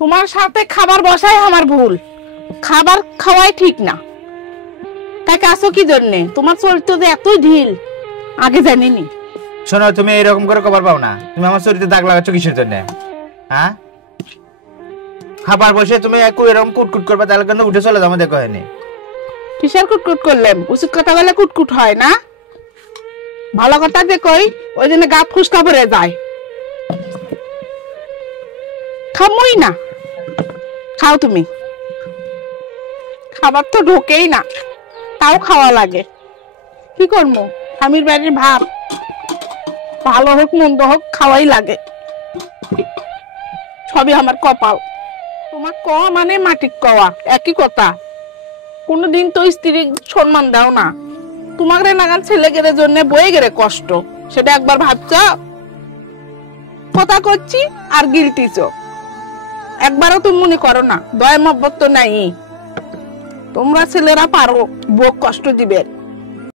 তোমার সাথে খাবার বসাই আমার ভুল, খাবার খাওয়াই ঠিক না। তাকে আসো কি জন্যে? তোমার চরিত্র যে এতই ঢিল আগে জানিনি। শোনো, তুমি এরকম করে খবর পাও না। তুমি আমার চরিত্রে দাগ লাগাচ্ছ কিসের জন্য? হ্যাঁ, খাবার বসে তুমি এরকম কুটকুট করবে, তাহলে কেন উঠে চলে যাবো? দেখো হয়নি কিসের কুটকুট করলাম? উচিত কথা বলে কুটকুট হয় না, ভালো কথা যে কই ওই জন্য গা ফুসকা ভরে যায়। খামই না, খাও তুমি। খাবার তো ঢোকেই না, তাও খাওয়া লাগে। কি করবো, স্বামীর বাড়ির ভাত ভালো হোক মন্দ হোক খাওয়াই লাগে। সবই আমার কপাল। তোমার ক মানে মাটির কওয়া একই কথা। কোনদিন তো স্ত্রী সম্মান দাও না। তোমার নাগান ছেলে গেলে জন্য বয়ে গেলে কষ্ট, সেটা একবার ভাবছ? কথা করছি আর গিলতিছ, একবারও তুমি মনে করো না। দয়া মহব্বত তো নাই। তোমরা ছেলেরা পারো বউকে কষ্ট দিবে।